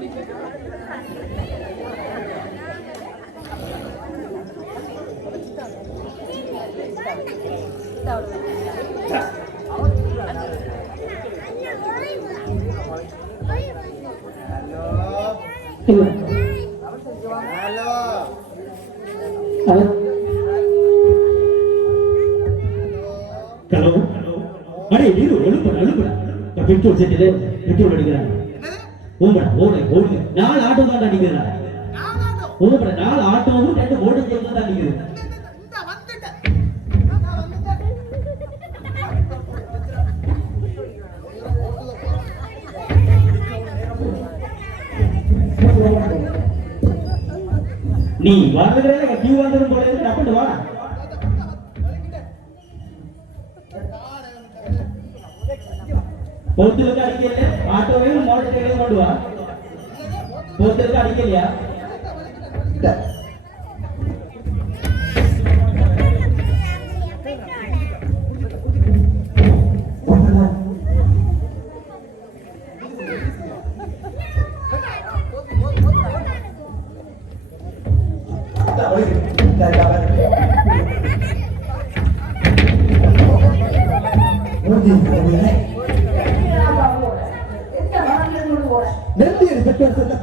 Hello அடே நீரு எழுப்புடா petrol செட்டிலே petrol அடிக்கிறாங்க ஓமடா ஓடு நாலு ஆட்டோ தான் அடிக்கிறா ஓமடா நாலு ஆட்டோவும் ரெண்டு மோட்டர் சைக்கிள் தான் அடிக்குது நீ வரதுல கியூ வந்தது போல இருக்கு டப்பட்டு வா போத்துக்கு அடிக்கல ஆட்டோவையும் மோட்டர் சைக்கிளையும் கொண்டு வா போத்துக்கு அடிக்கலையா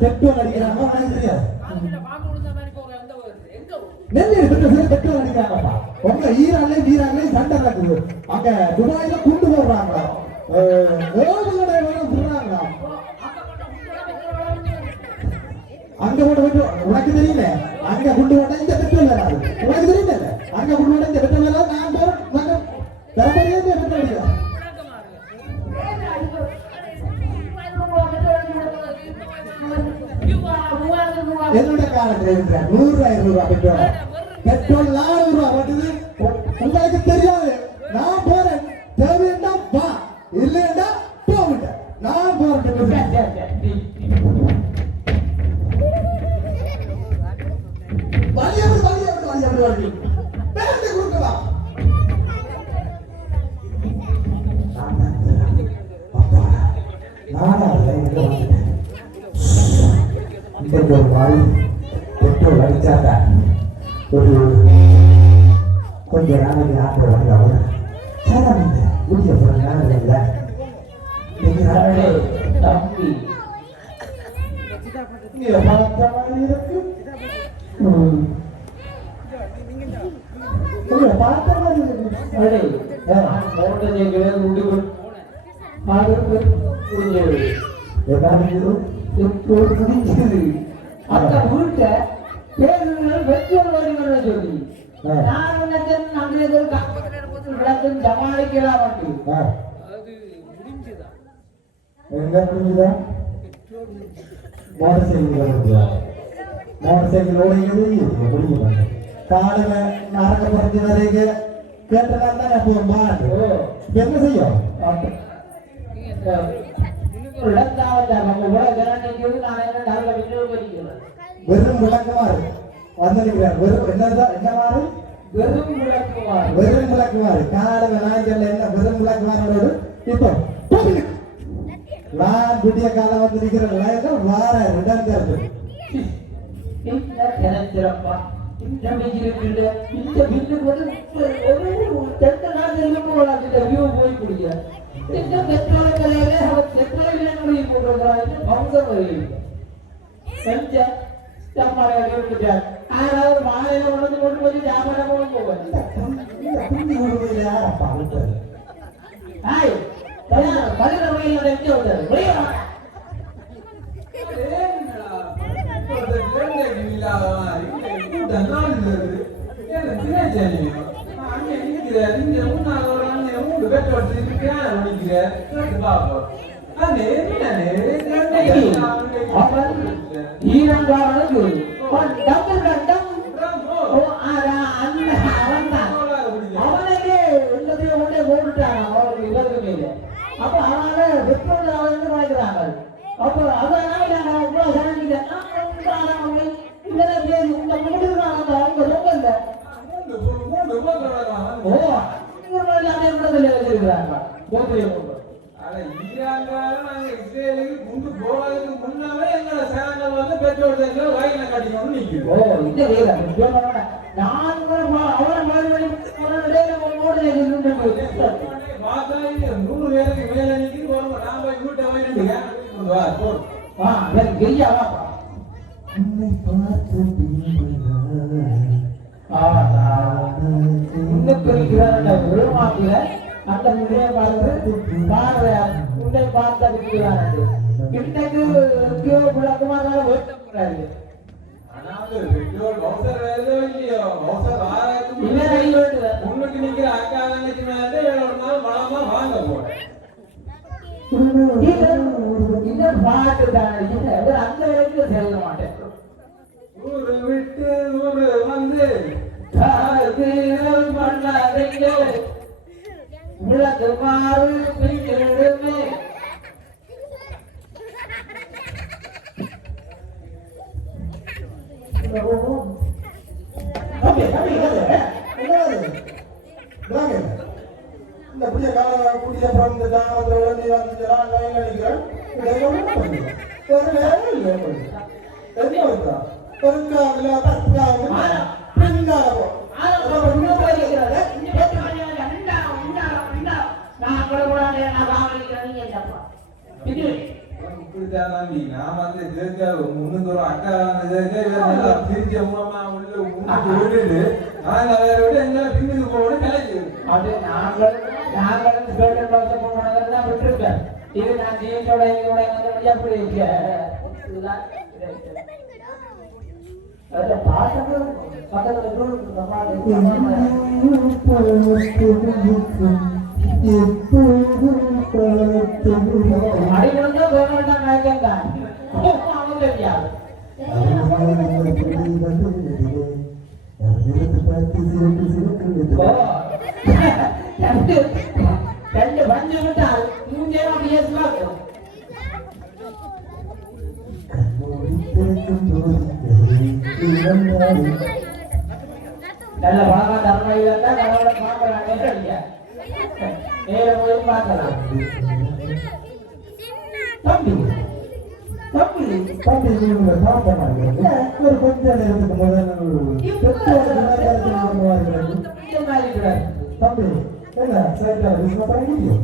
பெட்ரோல் அடிக்கிறாங்க பெட்ரோல் அடிக்கிறாங்கப்பா உங்க ஈரான்லயும் சண்டை நடக்குது அங்க துபாயில குண்டு போடுறாங்களா சொல்றாங்களா அங்க போட்டு உனக்கு தெரியல அங்க குண்டு போட்டா இந்த பெட்ரோல் வராது உனக்கு தெரியல அங்க குண்டு போட்டா இந்த பெட்ரோல் வராது நான் போறேன் பெட்ரோல் அடிக்கிறேன் என்னோட காலத்துல இருக்கிற 100 ரூபாய் பெட்ரோல் 400 ரூபாய் வருது உங்களுக்கு தெரியாது நான் போறேன் தேவையா வா இல்லையா போவிட்ட நான் போறேன் வலியாவது பேருந்து கொடுக்கலாம் ஒரு மாதிரி பெட்ரோல் அடிச்சாங்க ஒரு கொஞ்ச நாளைக்கு ஆட்டோ வாங்க சேராங்க முடிய போற நாள் இல்லை தம்பி பார்த்த மாதிரி இருக்கு பார்த்த மாதிரி இருக்கு அந்த உருட்ட பேருந்துகள் பெட்ரோல் வருகிற சொல்லி நான் நினைச்சேன் நம்ம ஏதோ விளக்கம் சமாளிக்கலாம் அது முடிஞ்சுதான் எங்க முடிஞ்சுதா மோட்டர் சைக்கிள் ஓடிக்கிறது காலையில நரக்க பறிஞ்சு வரைங்க கேட்டதான் தான் அப்போ மாட்டு என்ன செய்யும் வெறும் விளக்குமாறு வந்திருக்கிறார் வெறும் என்னமாறு வெறும் விளக்குமாறு காலையில நாய்கள் என்ன வெறும் விளக்குமாறு இப்போ நான் புதிய காலம் வந்திருக்கிறேன் வார இடங்கிறது இந்த வீட்டுக்கு போய் குடிக்க இந்த பெட்ரோல் கலையில பெட்ரோல் போடுறாங்க பவுசர் வருது செஞ்ச ஆனாலும் மாலையில உணர்ந்து கொண்டு போய் வியாபாரம் போவாங்க அப்ப அதனால பெட்ரோல் வாங்கிக்கிறாங்க. அப்ப அதனால முன்னாலே எங்களை இன்னொருத்தங்க வாயில கட்டிக்கணும் நிக்குது. ஓ இந்த வேலை நான் அவரை மாதிரி பார்த்தா 100 பேருக்கு மேல நிக்குது. நான் போய் வீட்டை வாங்கிட்டு அந்த முறைய பார்த்து உன்னை பார்த்து இன்னைக்கு குமாரால ஓட்டக்கூடாது. முன்னுக்கு நிக்கிற அக்கா நினைக்கிறாரு பலமா வாங்க போறேன். பாட்டு அந்த வரைக்கும் செல்ல மாட்டேன். ஊரு விட்டு ஊரு வந்து பண்ணாதீங்க விளக்கு மாறு பிடிக்கிறதுமே இந்த புதிய கால புதிய பிறந்த ஜானத்தில் நினைக்கிறேன் ஒரு வேலை இல்லை என்ன இருக்கா பெருங்காவில பின்னாகும் நான் வந்து முன்னுக்கு ஒரு அக்கா பிரிச்ச மூலமா உள்ள நாங்க வேற விட எங்களை பின்னுக்கு போக கலைச்சு அது நாங்களும் ஸ்பெஷல் பாக்ஸ் போனதா விட்டுருக்கேன். இது நான் ஜீவியோட எங்களோட எப்படி அத பாட்டு பக்கத்துல அடிக்கணும் கவர்மெண்ட் நாயக்கங்க அவங்க தெரியாது. ரெண்டு பஞ்சு விட்டால் மூஞ்சே பேசுவாங்க. நல்ல பழக்கம் தர்மையில கடவுளை பார்க்கலாம். நேர போய் பார்க்கலாம். தம்பி தம்பி தம்பி ஒரு கொஞ்ச நேரத்துக்கு முதல்ல தம்பி என்ன சைட்ல விஸ்வ பண்ணிட்டியோ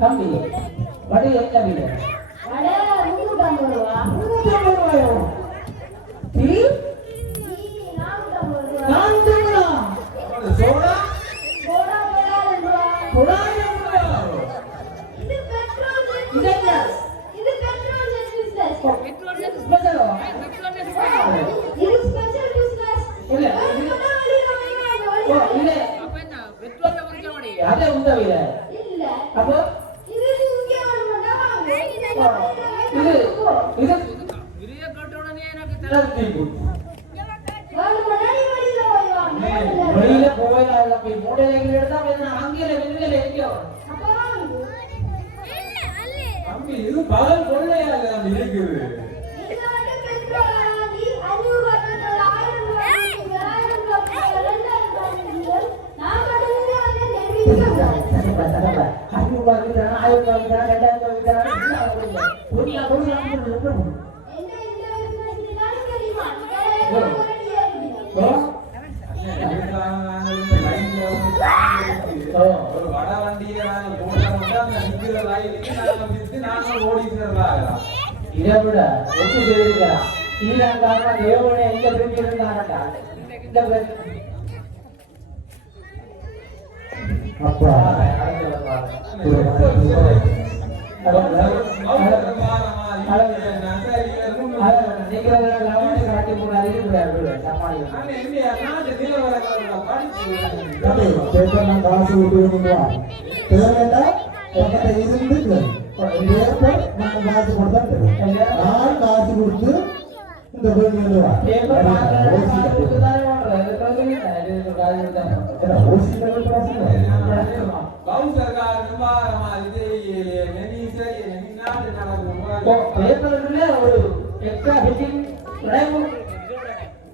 தம்பி வடி என்ன வீடு வெளியில போய் மூடையில எடுத்தா அங்கே இது பகல் கொள்ளையாக இருக்குது. ஒரு வட வண்டியை நாங்க போட்டோம்னா அந்த நிக்கிற லைனுக்கு நாங்க வித்து நாங்க ஓடிக்கிறோம். இதை விட ஒட்டு செய்திருக்கா ஸ்ரீலங்கான தேவனை எங்க திரும்பி இருந்தாங்கடா இந்த அப்பா காசு விட்டு தேவையா இருந்து நான் காசு கொடுத்தா நான் காசு கொடுத்து இந்த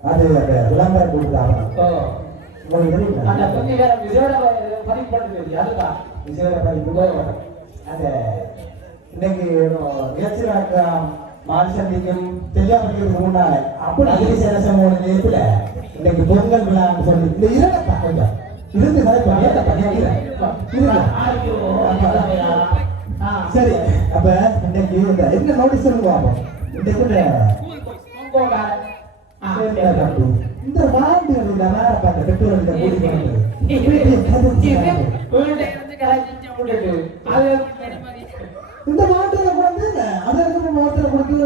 அது அந்த விளம்பரம் கொடுத்தாங்க ஓ உங்களுக்கு தெரியுமா அந்த கொஞ்சம் வேற விசேட பதிவு பண்ணுறது அதுதான் விசேட பதிப்பு அந்த இன்னைக்கு முயற்சி நடக்கலாம் மான்சந்திக்கும் தெரியாமலுக்கு முன்னால அப்படி சேரசம் போன நேரத்துல இன்னைக்கு பொங்கல் விழான்னு சொல்லி இந்த இரண்டப்பா கொஞ்சம் இருந்து சரி அப்ப இன்னைக்கு என்ன நோட்டீஸ் சொல்லுவாங்க இந்த வாண்டு பார்த்த பெற்றோர் இந்த மாவட்டத்துல வந்து அதற்கு மோட்டர் கொடுத்து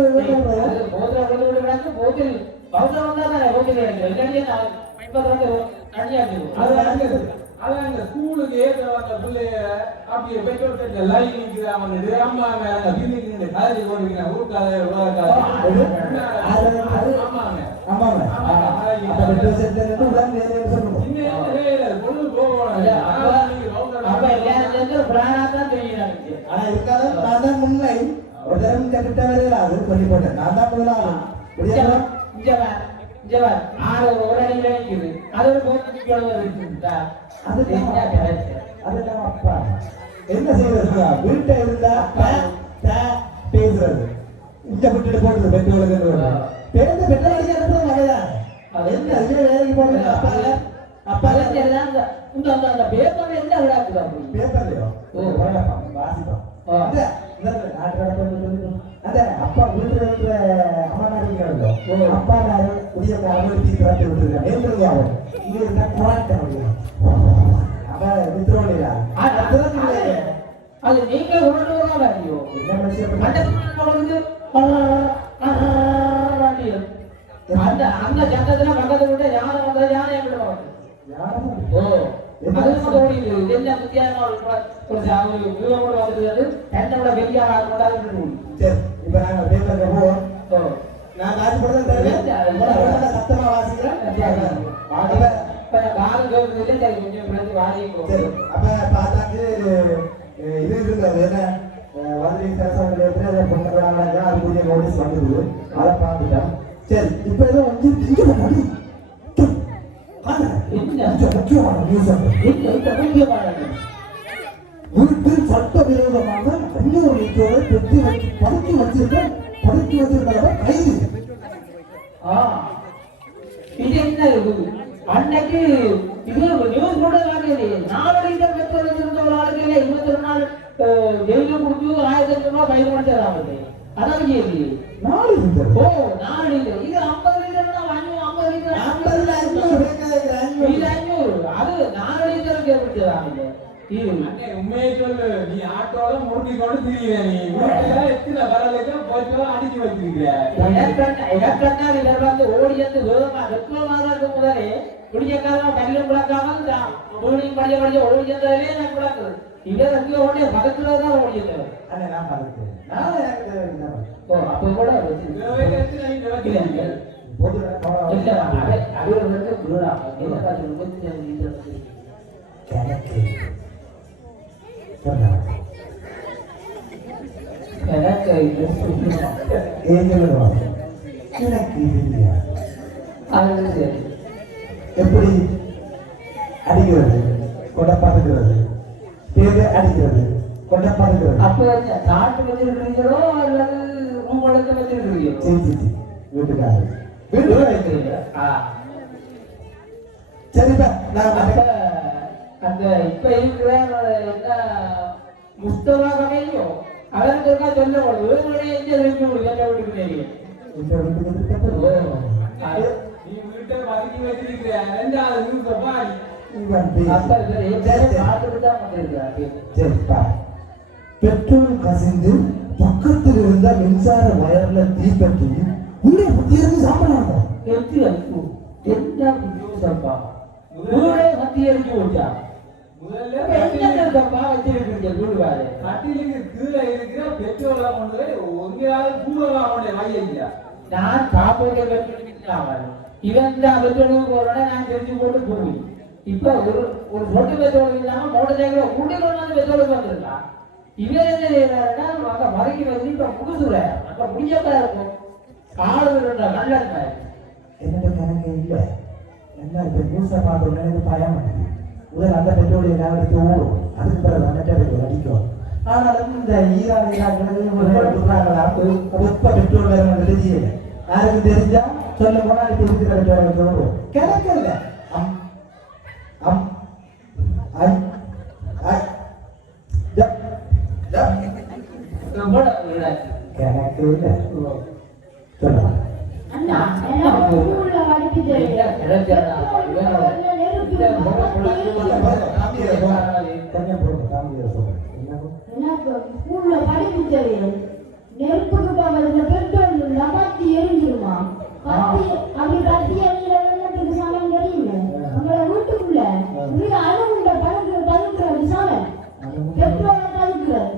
அதான் ஸ்கூலுக்கு ஏற்றவங்க பிள்ளைய அப்படியே பெட்ரோல் செட்ல லைன் நிற்கிறாங்க அம்மா மேல பின்னிக்கு காலேஜ் போட்டுக்கிறேன் ஊருக்காத பொண்ணு போகணும் ஆனா இருக்காலும் நான் தான் முன்னை ஒரு தரம் கிட்ட வருகிறாரு சொல்லி போட்டேன் நான் தான் முதலாளி என்ன செய்யறது வீட்டை இருந்தா பேசுறது இங்க விட்டுட்டு போடுறது பெற்றோர்கள் பிறந்த பெற்றோர் அனுப்புறது வகைதான் அது என்ன அதுல வேலைக்கு போடுறது அப்பா அந்த பேப்பர் என்ன விடாது பேப்பர்லயோ வாசிப்போம் அத அப்பா வீட்டுல இருக்கிற அம்மா நாடுகளோ அப்பா நாடு புதிய அவங்களுக்கு திறந்து விட்டுருக்காங்க நேர்மையாகும் இங்க இருந்தா குரான் அப்ப வித்ரோலியா அது நீங்க கொண்டு வராதியோ அந்த அந்த சட்டத்துல பக்கத்துல விட யானை வந்தா யானை எப்படி ஓ அது ஓடிது என்ன முக்கியமான ஒரு விவரம் வருது என்னோட வெளியா கொண்டாந்து சரி இப்ப நாங்க பேப்பர்ல போவோம் நான் காசு போடுறேன் சத்தமா வாசிக்கிறேன் அப்ப பார்த்தாக்கு இது இருந்தது என்ன வந்து அது புதிய நோட்டீஸ் வந்தது அதை பார்த்துட்டேன் சரி இப்ப ஏதோ வந்து முக்கியமான நியூஸ் வீட்டில் சட்டவிரோதமாக இன்னொரு வீட்டோட பதுக்கி வச்சிருக்க கைது இது என்ன அன்னைக்கு இது நியூஸ் கூட நாலு பெற்றோர் இருந்த ஒரு ஆளுக்கு 22 நாள் ஜெயில கொடுத்து 1000 ரூபாய் பயிர் பண்ணிட்டு அதான் நாலு ஓ நாலு இது 50 லிட்டர் 50 லிட்டர் அது 4 லிட்டர் கேட்டுறாங்க உண்மையை சொல்லு நீ ஆட்டோல முறுக்கி கொண்டு திரிகிற நீ எத்தனை வரலைக்கு போய்ட்டு அடிச்சு வச்சிருக்க ஓடி வந்து வேகமா முதலே குடியக்காரமா கல்லும் குழக்காமல் படிய ஓடி வந்ததிலே நான் குழக்கு இவர் அங்கே ஓடிய பக்கத்துலதான் ஓடியது அப்ப கூட எப்படி அடிக்கிறது கொண்டப்பாடுகிறது அடிக்கிறது கொண்டப்பாடுகிறது அப்ப நாட்டு வச்சிருக்கீங்களோ அல்லது உங்களுக்கு வச்சிருக்கீங்களோ வீட்டுக்காரர் வீட்டு வைக்கிறீங்க சரிப்பா நான் அந்த இப்ப இருக்கிற என்ன முஸ்தவாகவேயோ அதற்கு சொல்ல நீ வீட்டை பதுக்கி வச்சிருக்கிற ரெண்டாவது பெட்ரோல் கசிந்து பக்கத்தில் இருந்த மின்சார வயர்ல தீப்பற்றி உள்ளே புத்தியிருந்து சாப்பிடலாம் நான் காப்போட இவன் நான் தெரிஞ்சு போட்டு போவேன் இப்ப ஒரு சொட்டு பெட்ரோல் இல்லாம மோட்டர் சைக்கிள் கூட்டி கொண்டாந்து பெட்ரோல் வந்துருக்கா இவன் என்ன செய்யறாருன்னா மறைக்கு வந்து இப்ப புதுசுற அங்க முடியாம இருக்கும் காடு நல்ல என்னட்ட கணக்கு இல்லை. என்ன இப்ப நியூஸை பார்க்கணும்னு எனக்கு பயம் வருது. முதல்ல அந்த பெட்ரோல் எல்லாம் எடுத்து ஓடும், அதுக்கு பிறகு அந்த பெட்ரோல் அடிக்கும். ஆனாலும் இந்த ஈரான் வெப்ப பெட்ரோல் வேற தெரியல. யாருக்கு தெரிஞ்சா சொல்ல போனா இப்ப இருக்கிற பெட்ரோல் ஓடும். கணக்கு இல்லை. கணக்கு இல்லை. சொல்லுங்க. அண்ணா எனக்கு ஊர்ல வடிக்கு தெரியும். எனக்கு ஊர்ல வடிக்கு தெரியும். நெருப்புக்கு போவதுல பெட்ரோல் நபத்தி எரிஞ்சிருமா? அப்படி கத்தி எரிஞ்சிட்டு சாமன் தெரியுங்க. உங்களோட வீட்டுக்குள்ள உள்ள அணுகுண்ட பழுக்கிற சாமன் பெட்ரோல பழுக்கிறது.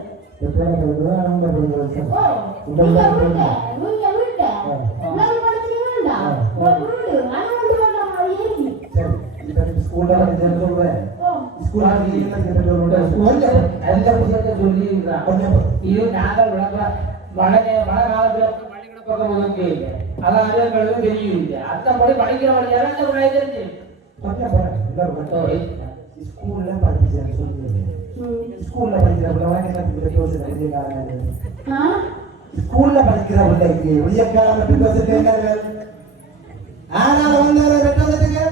அத்தப்படி படிக்கிற வழியால தெரிஞ்சு ஸ்கூல்ல படிச்சேன் சொல்லுங்க. ஸ்கூல்ல படிக்கிற பிள்ளைக்கு விடிய காலம் ஆனால வந்தால வெட்டதுக்கு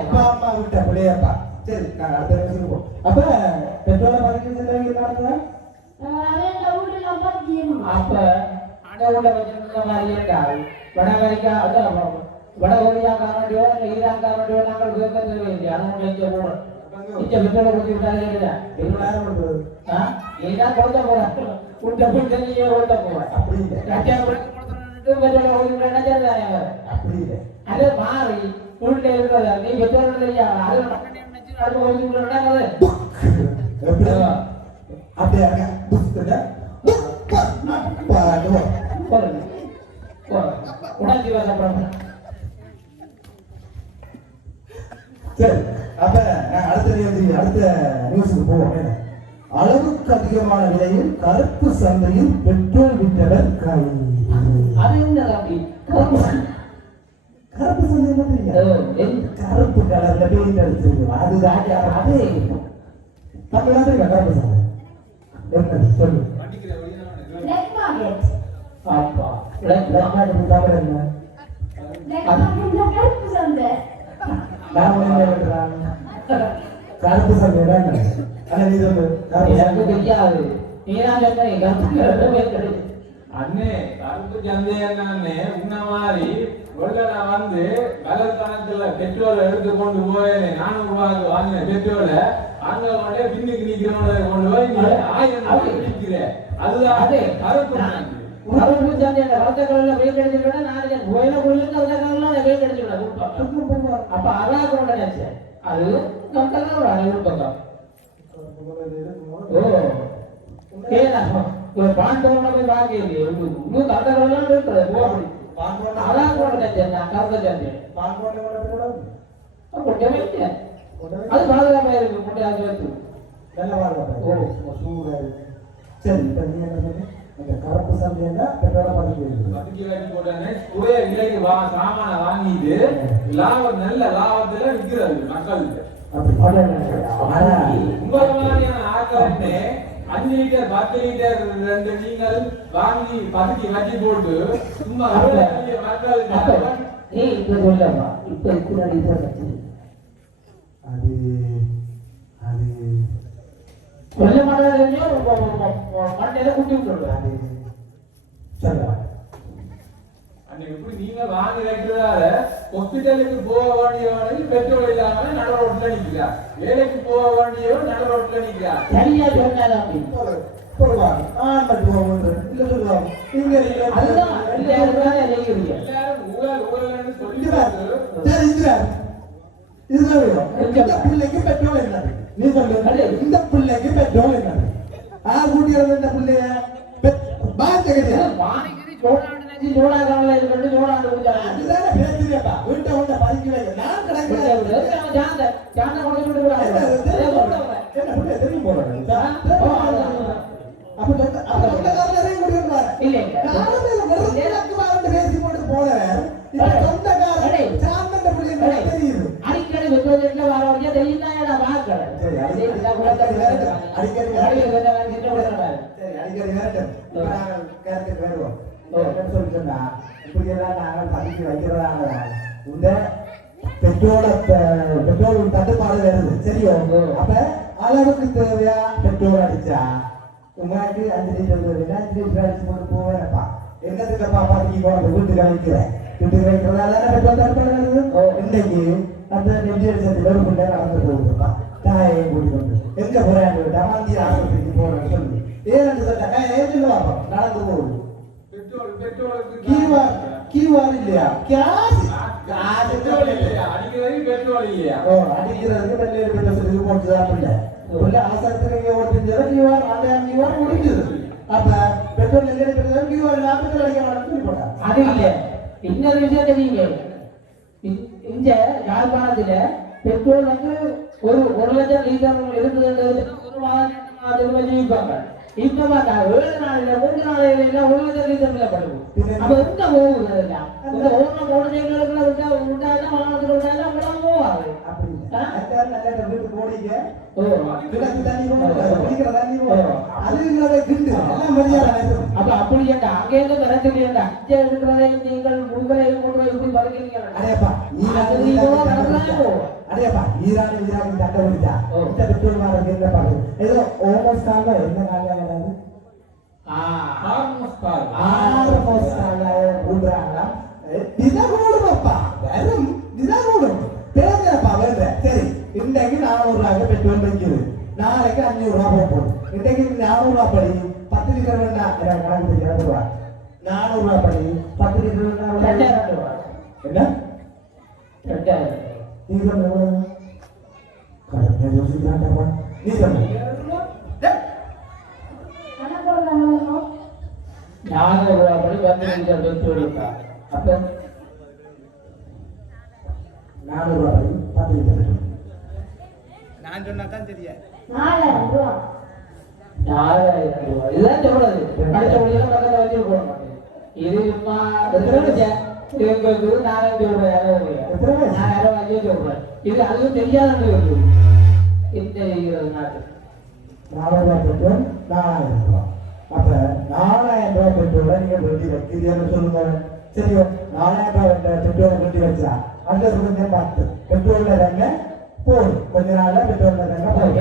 அப்பா அம்மா விட்ட பிள்ளையப்பா. சரி, நாங்க அடுத்த சொல்லுவோம். அப்ப பெட்ரோல பறக்க அப்ப அண்ணன் வச்சிருந்த மாதிரி இருக்காது. வட அமெரிக்கா வட கொரியாக்காரண்டியோ ஈரான்காரண்டியோ நாங்கள் கேட்க தேவையில்லை. அதனால இங்க போறோம். இங்க பெட்ரோல கொடுத்து விட்டாங்க. நீதான் கொடுத்த போற கொடுத்த கொடுத்த போற அப்படி இல்லை. பெட்ரோல கொடுத்து அப்படி இல்லை. அது மாறி உள்ள இருக்கிறதா நீ பெட்ரோல் தெரியா அது அடுத்து அப்படியே உணர்ச்சி வசப்படும். சரி, அப்ப நான் அடுத்த நியூஸுக்கு போவோம். அளவுக்கு அதிகமான விலையில் கருப்பு சந்தையில் பெட்ரோல் விற்றவர் கைது. அது என்ன அப்படி கருப்பு சந்தை கருப்பு கலர்ல பெயிண்ட் அடிச்சிருக்கு. அதுதான் அதே தமிழ்நாடு கருப்பு சந்தை என்ன சொல்லு. அப்பா தமிழ் என்ன கருப்பு சந்தை எனக்கு தெரியாது. நீதான் சொன்ன அண்ணே கருப்பு சந்தை என்னன்னு உன்ன மாதிரி நான் வந்து கலர் கணக்குல பெட்ரோல் எடுத்து கொண்டு போய் 400 ரூபாய்க்கு வாங்கின பெட்ரோல அங்க கொண்டே பின்னுக்கு நிக்கிறவங்க கொண்டு போய் 1000 நிக்கிறேன். அதுதான் அதே கருப்பு கருப்பு சந்தை வளர்த்த கலர்ல வெயில் அடிச்சுட்டா நான் கோயில கோயிலுக்கு அந்த கலர்ல வெயில் அடிச்சுட்டேன். அப்ப அதான் கொண்டு நினைச்சேன். அது கலர் ஒரு பக்கம். ஓ ஏன்னா பாண்டவன போய் வாங்கி இன்னும் கலர் கலர்லாம் இருக்கிறது. அதான் கொண்டு நினைச்சேன் நான் கருப்பு சந்தை கொண்டே வைத்தேன். அது பாதுகாப்பா இருக்கு. கொண்டு அது வைத்து நல்ல பாதுகாப்பா சூடா இருக்கு. சரி, இப்ப நீ என்ன சொன்ன? அந்த கருப்பு சந்தைன்னா பெட்ரோல பதுக்கி போட்டானே ஒரே விலைக்கு சாமான வாங்கிட்டு லாபம் நல்ல லாபத்துல விற்கிறது மக்களுக்கு. உங்கள மாதிரியான ஆட்களுமே 5 லிட்டர் 10 லிட்டர் 2 நீங்கள் வாங்கி பதுக்கி வச்சு போட்டு சும்மா மக்களுக்கு அது கொஞ்ச மண்டையில குட்டி விட்டுருவாரு. எப்படி நீங்க வாங்கி வைக்கிறதால ஹாஸ்பிட்டலுக்கு போக வேண்டியவனுக்கு பெட்ரோல் இல்லாம நட ரோட்ல நிக்கிறார். வேலைக்கு போக வேண்டியவன் நட ரோட்ல நிக்கிறார். சரியா சொன்னாலும் இந்த பிள்ளைக்கு பெட்ரோல் என்ன? நீ சொல்லு, இந்த பிள்ளைக்கு பெட்ரோல் என்ன? கூட்டியால இந்த பிள்ளைய பாத்து கட்டியா வாணிக்கு சோடாண்டு நினைச்சு சோடாக்காமல இருக்கணும் சோடாண்டு குடிச்சாங்க அதுதானே பேசுறியப்பா வீட்டை உண்ட பதுக்கி வைக்க நான் கிடக்கிறேன் சாந்த கொண்டு விடுவாங்க என்ன பிள்ளை தெரியும் போறாங்க அப்ப சொந்தக்காரரையும் கூட்டிட்டு இல்ல பேசி போட்டு போனவர் இப்ப சொந்தக்காரர் சாந்தந்த பிள்ளை தெரியுது அடிக்கடி வெட்டுவதற்கு வர வரைக்கும் தெரியும் தான் நான் பார்க்கிறேன் சரி அடிக்கடி வரட்டும் கேரக்டர் வருவோம் என்ன சொல்லிட்டோம்னா இப்படி எல்லாம் நாங்கள் பதுக்கி வைக்கிறதால இந்த பெட்ரோல் தட்டுப்பாடு வருது சரியோ அப்ப அளவுக்கு தேவையா பெட்ரோல் அடிச்சா உங்களுக்கு 5 லிட்டர் 5 லிட்டர் அடிச்சு கொண்டு போவேனப்பா என்னதுக்கப்பா பதுக்கி கொண்டு வீட்டுக்கு வைக்கிறதால பெட்ரோல் தட்டுப்பாடு வருது இன்னைக்கு அந்த நெஞ்சல் சேர்த்து ஒரு பிள்ளை நடந்து போகுதுப்பா தாயை கூட்டிக்கொண்டு எங்க போறாங்க டமாந்தி ஆஸ்பத்திரிக்கு போறேன்னு சொல்லி ஏன்னு சொன்னாக்கா ஏன் சொல்லுவாப்பா நடந்து போகுது கீவார் இல்லையா அடிக்கிறதுக்கு வெள்ளையர் பெற்ற சொல்லி போட்டுதான் பிள்ளை பிள்ளை அவசரத்துக்கு ஓட்டுஞ்சது கீவார் ஆண்டாம் கீவார் முடிஞ்சது அப்ப பெட்ரோல் வெள்ளையர் பெற்றது கீவார் லாபத்தில் அடிக்க சொல்லி போட்டான் அது இல்ல இன்னொரு விஷயம் தெரியுங்க இந்த யாழ்ப்பாணத்துல பெட்ரோல் வந்து ஒரு லட்சம் லிட்டர் இருக்குது ஒரு மாதம் வச்சிருப்பாங்க இப்ப பார்த்தா 7 நாளையில 3 நாளையில 1 லட்சம் லிட்டர்ல படுவோம் அப்ப எங்க போகுது இந்த ஓன மோட்டர்சைக்கிள்ல விட்டாதான் வாகனத்துல விட்டாதான் விடாம போவாது வீட்டு போடிங்க தண்ணி குடிக்கிற தண்ணி அது கிண்டு எல்லாம் மரியாதை அப்ப அப்படி ஏண்டா அங்க இருந்து விரட்டுக்கு ஏண்டா அஞ்சு இருக்கிறதை நீங்கள் முழுகளை கொண்டு போய் இப்படி பறக்கிறீங்க அடையப்பா அடையப்பா ஈரான் தட்டை விட்டா இந்த பெட்ரோல் மாறதுக்கு என்ன பாரு ஏதோ ஓமோஸ் கால என்ன கால ஏதாவது சரி இன்றைக்கு 400 ரூபாய்க்கு பெட்ரோல் வைக்குது நாளைக்கு 500 ரூபாய் போடும் இன்றைக்கு 400 ரூபாய் படி 10 லிட்டர் வேண்டாம் கணக்கு 200 ரூபாய் 400 ரூபாய் படி 10 லிட்டர் என்ன 2000 நீ சொல்லுங்க கடமை யோசிக்கிறாண்டப்பா நீ சொல்லுங்க 400 ரூபாய் படி 10 லிட்டர் பெட்ரோல் இருக்கா அப்ப 400 ரூபாய் படி 10 லிட்டர் பெட்ரோல் நான் சொன்னா தான் தெரியாது 4000 ரூபாய் 4000 ரூபாய் இதெல்லாம் சொல்றது அடுத்த முடியல பக்கத்துல வச்சு போட மாட்டேன் இது சும்மா இவங்களுக்கு 4000 ரூபாய் 4000 ரூபாய் சொல்றேன் இது அதுவும் தெரியாத இந்த நாட்டு 400 ரூபாய் பெட்ரோல் 4000 ரூபாய் அப்ப 4000 ரூபாய் பெட்ரோலை நீங்க வெட்டி வைக்கிறீங்கன்னு சொல்லுங்க சரியோ 4000 ரூபாய் பெட்ரோலை வெட்டி வச்சா அந்த கொஞ்சம் பார்த்து பெட்ரோல்ல தாங்க போடும் கொஞ்ச நாள்ல பெட்ரோல்ல தாங்க போடும்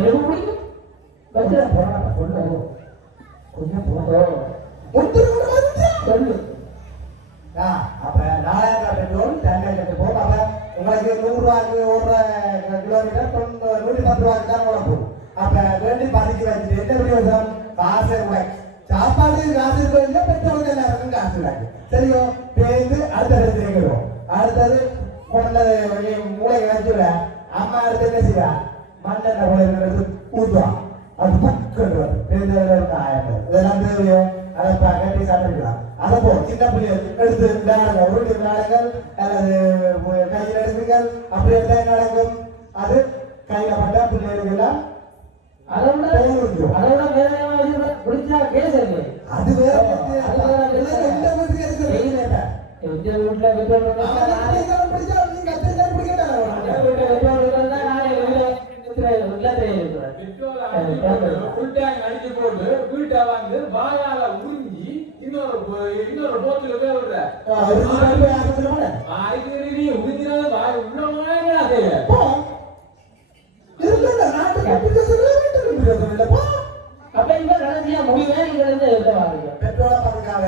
கொஞ்சம் போறோம் கொஞ்சம் போறோம் அப்ப 4000 ரூபாய் பெட்ரோல் டேங்கை கட்டு போகும் அப்ப உங்களுக்கு 100 ரூபாய்க்கு ஒரு கிலோமீட்டர் 110 ரூபாய்க்கு தான் ஓட போகும் அப்ப வேண்டி பதுக்கி வச்சுட்டு என்ன பிரயோஜனம் காசு சாப்பாடு காசு இல்லை பெட்ரோலுக்கு எல்லாருக்கும் காசு இல்லாது சரியோ பேருந்து அடுத்த இடத்துல அடுத்தது கொண்ட மூளை வச்சுல அம்மா அடுத்து என்ன செய்யா மண்ணெண்ணெய் மூளை எடுத்து ஊற்றுவான் அது புக்கு பேருந்து 1000 இதெல்லாம் தேவையோ அதை கட்டி சாப்பிட்டுக்கலாம் அதை போ சின்ன பிள்ளைகள் எடுத்து விளையாடுங்க உருட்டி விளையாடுங்கள் அல்லது கையில் எடுத்துங்கள் அப்படி எடுத்தா நடக்கும் அது கையில பட்டா பிள்ளைகளுக்கு எல்லாம் அதோட வேற பிடிச்சா கேஸ் இல்லை அது வேற எந்த வீட்டுல அடிச்சு போட்டு வீட்டை வந்து வாயால உறிஞ்சி இன்னொரு போத்துல உறிஞ்சினாலும் வாய் உள்ள அதே அப்ப இங்க கடைசியா முடிவே இங்க இருந்து எழுதுவாங்க பெட்ரோல பதுக்காத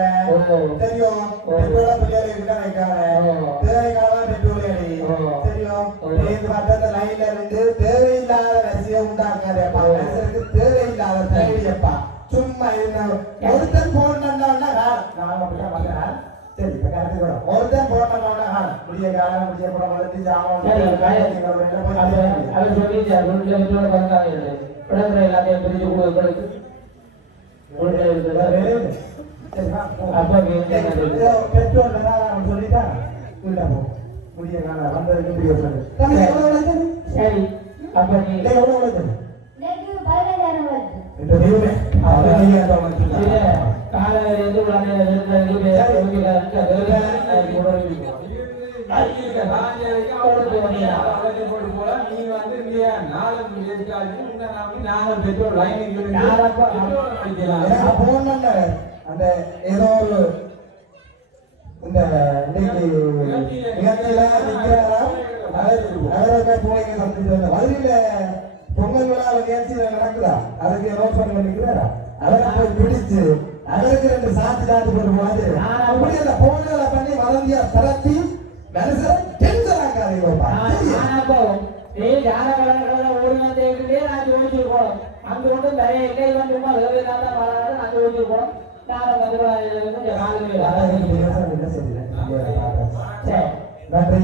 தெரியும் பெட்ரோல பிள்ளைகளை இருக்க வைக்காத தேவைக்காக பெட்ரோல் அடி தெரியும் இந்த மற்ற லைன்ல இருந்து தேவையில்லாத வரிசையை உண்டாக்காதேப்பா மனுஷனுக்கு தேவையில்லாத தேவையப்பா சும்மா ஒருத்தன் போன் பண்ணோம்னா நான் அப்படிதான் பண்றேன் சரி இப்ப கரெக்ட் கூட ஒருத்தன் போன் பண்ணோம்னா முடிய காலம் முடிய கூட வளர்த்து ஜாமான் அவர் சொல்லி எல்லாத்தையும் பிரிச்சு கொடுக்க ரோட்ல இருக்கிறதா சரிப்பா, போ. அப்பா வேண்டிய ஏதோ பெட்ரோல் வேணா சொல்லிட்டா வீட்டா போ. முடிய நான் வந்ததுக்கு இப்படி சொல்லுங்க. தம்பி எவ்வளவு உழைச்சது? சரி அப்ப நீ இல்லை, எவ்வளவு உழைச்சது? எனக்கு 15,000 வருது. இந்த தெய்வமே, அதை நீங்க அந்த உழைச்சீங்களா? இல்ல காலையில இருந்து உடனே எனக்கு போகணும்னு அந்த ஏதோ ஒரு இந்த இன்னைக்கு நிகழ்ச்சியில நிற்கிறாராம் நகரத்தை போய் மதுரையில பொங்கல் விழா நிகழ்ச்சியில நடக்குதா, அதுக்கு ரோஷன் பண்ணிக்கிறாரா, அதெல்லாம் போய் பிடிச்சு அதற்கு 2 சாத்தி போட்டு போது அப்படி அந்த போன்களை பண்ணி வதந்தியா பரப்பி மனுஷரை டென்ஷன் ஆக்காதீங்கப்பா. அங்க ஒன்றும் நிறைய இல்லை இவன் சும்மா அங்க ஓடிருக்கோம். நானும் வந்து கொஞ்சம் காலமே என்ன செய்யல. சரி, நன்றி.